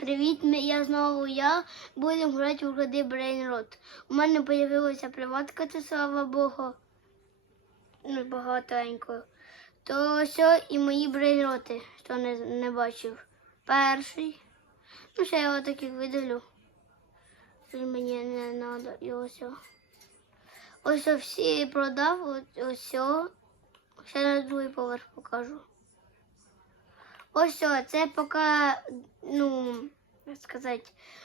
привіт! Я знову я. Будемо грати у ходи Брейнрот. У мене з'явилася приватка, це слава Богу. Ну, багатенько. То все і мої брейнроти, хто не, не бачив. Перший. Ну, ще я його таких видалю. Мені не треба. І ось. Ось всі продав, ось. Ще на другий поверх покажу. Ось це поки, ну, як сказати,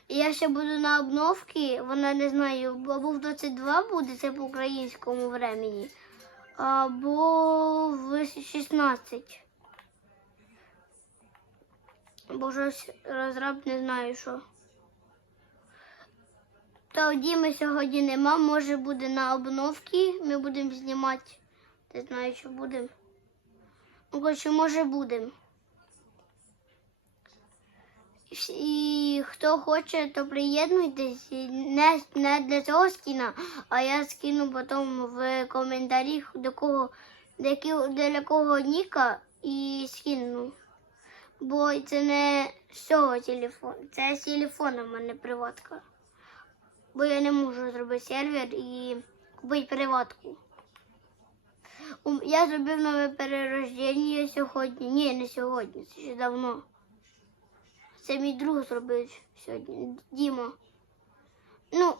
я ще буду на обновці, вона не знаю, або в 22 буде, це по українському времені, або в 16. Бо щось розраб не знаю що. Тоді ми сьогодні нема, може буде на обновці, ми будемо знімати. Не знаю, що будемо. Ну, коротше, може будемо. І хто хоче, то приєднуйтесь. Не, не для цього скіна, а я скину потім в коментарі до кого, для, кого ніка і скину. Бо це не з цього телефону, це з телефона в мене приватка. Бо я не можу зробити сервер і купити приватку. Я зробив нове перерождення сьогодні. Ні, не сьогодні, це ще давно. Це мій друг зробив сьогодні. Діма. Ну,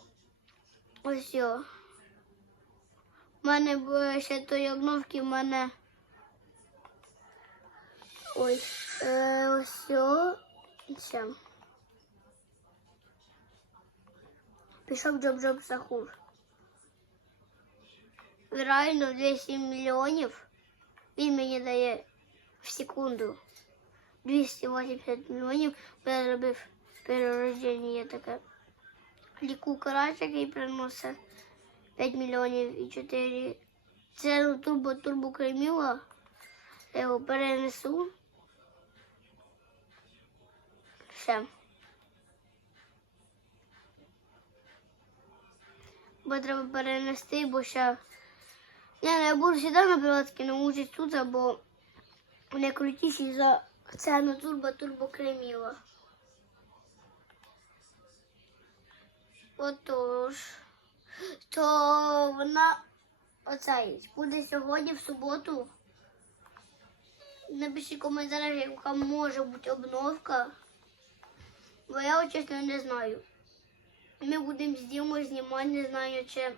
ось його. У мене були ще тої обновки, в мене. Ой, е, ось його. Все. Пішов Джоб Джоб Сахур. Реально 200 мільйонів. Він мені дає в секунду. 280 мільйонів переробив перерождення таке. Ліку карач, який приносить 5 мільйонів і 4. Це ну, турбо турбо креміла. Я його перенесу. Ще. Бо треба перенести, бо ще. Я не буду сюди на пілотки, не учусь тут, бо вони крутіші за це на турбо турбо креміла. Отож, то вона оцей буде сьогодні в суботу. Напишіть в коментарях, яка може бути обновка. Бо я чесно не знаю. Ми будемо з Дімою знімати, не знаю, чи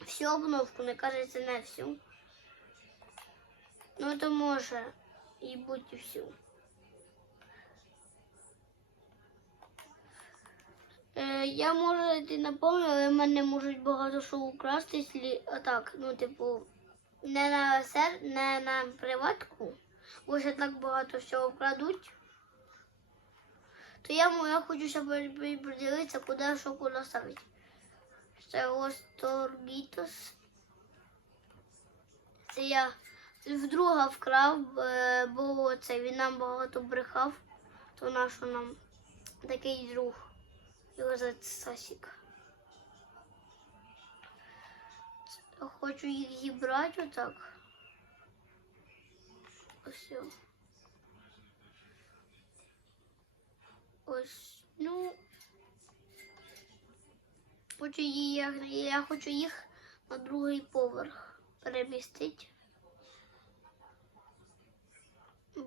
всю обновку, не кажеться, не всю. Ну, то може і бути всю. Е, я можу йти напомню, але в мене можуть багато що украсти, якщо отак, ну, типу, не на сер, не на приватку, бо ще так багато всього вкрадуть. То я, я хочу ще поділитися, куди що куди ставити. Це ось Торгітос. Це я вдруга вкрав, е, бо це він нам багато брехав, то нащо нам такий друг. Його звати Сасік. Хочу їх зібрати отак. Ось. Ось, ну. Хочу їх, я хочу їх на другий поверх перемістити.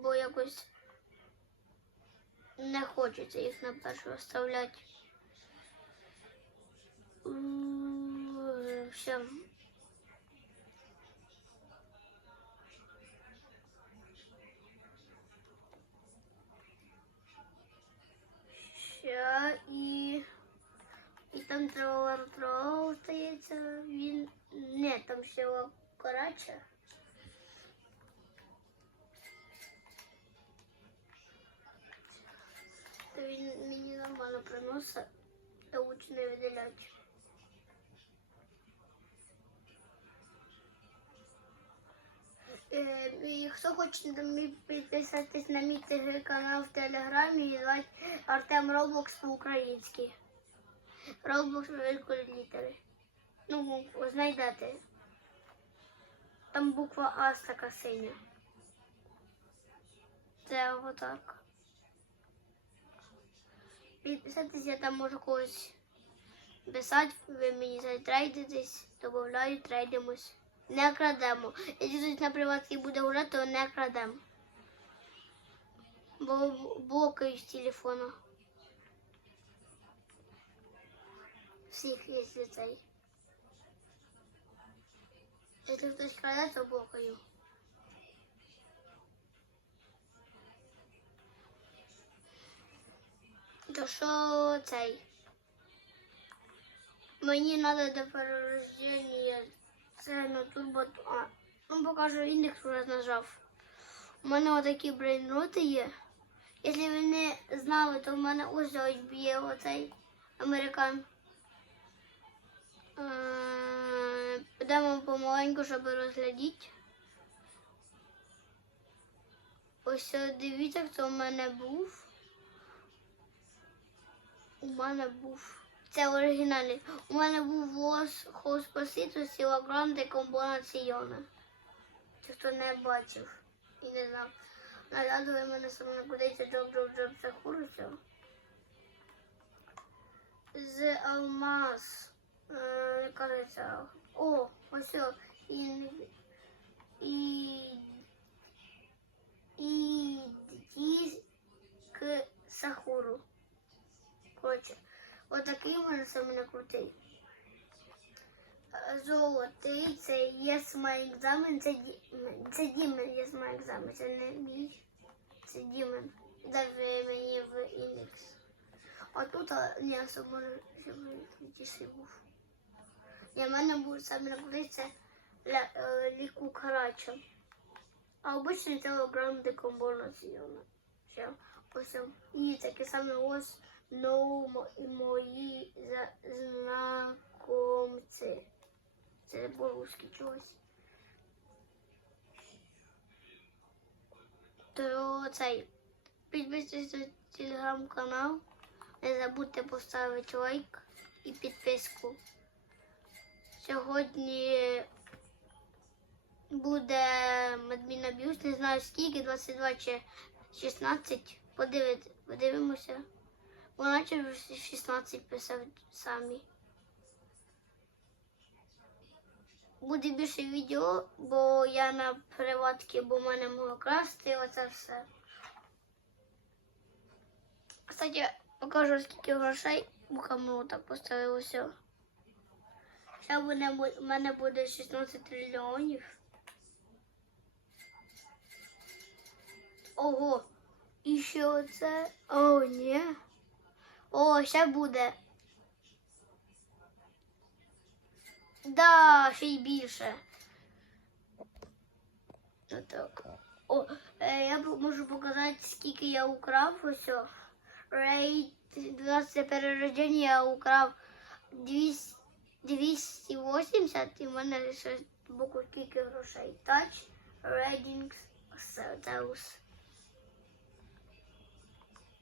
Бо якось не хочеться їх на першу оставляти. М, Все. Ще і. І там трава трава остається. Він. Не, там ще коротше. Він мені нормально приносить. Я лучше не виділяти. Е, і хто хоче підписатись на мій канал в Телеграмі і звати Артем Роблокс по-українськи. Роблокс великої літери. Ну, знайдете. Там буква А така синя. Це отак. Підписатись я там можу когось писати, ви мені затрейдитесь, додаю, трейдимось. Не крадемо. Якщо хтось на приватці буде грати, то не крадемо. Бо блокають з телефону. Всіх, якщо цей. Якщо хтось краде, то блокаю. То що цей? Мені треба до перерождення це на турбо. А, ну покажу індекс вже нажав. У мене отакі брейнроти є. Якщо ви не знали, то в мене ось ось б'є оцей американ. Е, Підемо помаленьку, щоб розглядіти. Ось е, дивіться, хто в мене був. У мене був. Це оригінальний. У мене був волос Хоспоситу Сіла Гранде Комбонаціоне. Це хто не бачив і не знав. Нагадує мене саме накудається Джоб Джоб Джоб Сахурусю. З Алмаз. Е, кажеться. О, ось. І, і, і, і к Сахуру. Коротше, отакий мене саме накрутий. Золотий, це My Examen, це, Ді- це Дімен My Examen, це не мій, це Дімен. Даже мені в індекс. А тут не особо крутіший був. Для мене був саме накрутий, це е, Ліку Карача. А обичний телеграм декомбонаціона. Ще ось і таке саме ось ну, мої знакомці. Це по-русски чогось. То цей. Підписуйтесь на телеграм-канал. Не забудьте поставити лайк і підписку. Сьогодні буде Медмін Аб'юз, не знаю скільки, 22 чи 16. Подивити, подивимося. Наче вже 16 писав самі. Буде більше відео, бо я на приватки, бо в мене могло красти оце все. Кстати, покажу скільки грошей, бо камеру так поставилося. В бу- в мене буде 16 трильйонів. Ого, і ще оце. О, ні. О, ще буде. Да, ще й більше. Ну так. О, е, я можу показати, скільки я украв. Ось. Рейд 12 перерождення я украв 200, 280 і в мене ще боку скільки грошей. Touch, Readings, Sales.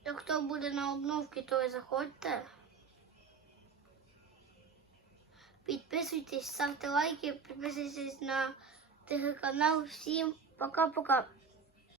То хто буде на обновці, то і заходьте. Підписуйтесь, ставте лайки, підписуйтесь на телеканал. Всім пока-пока.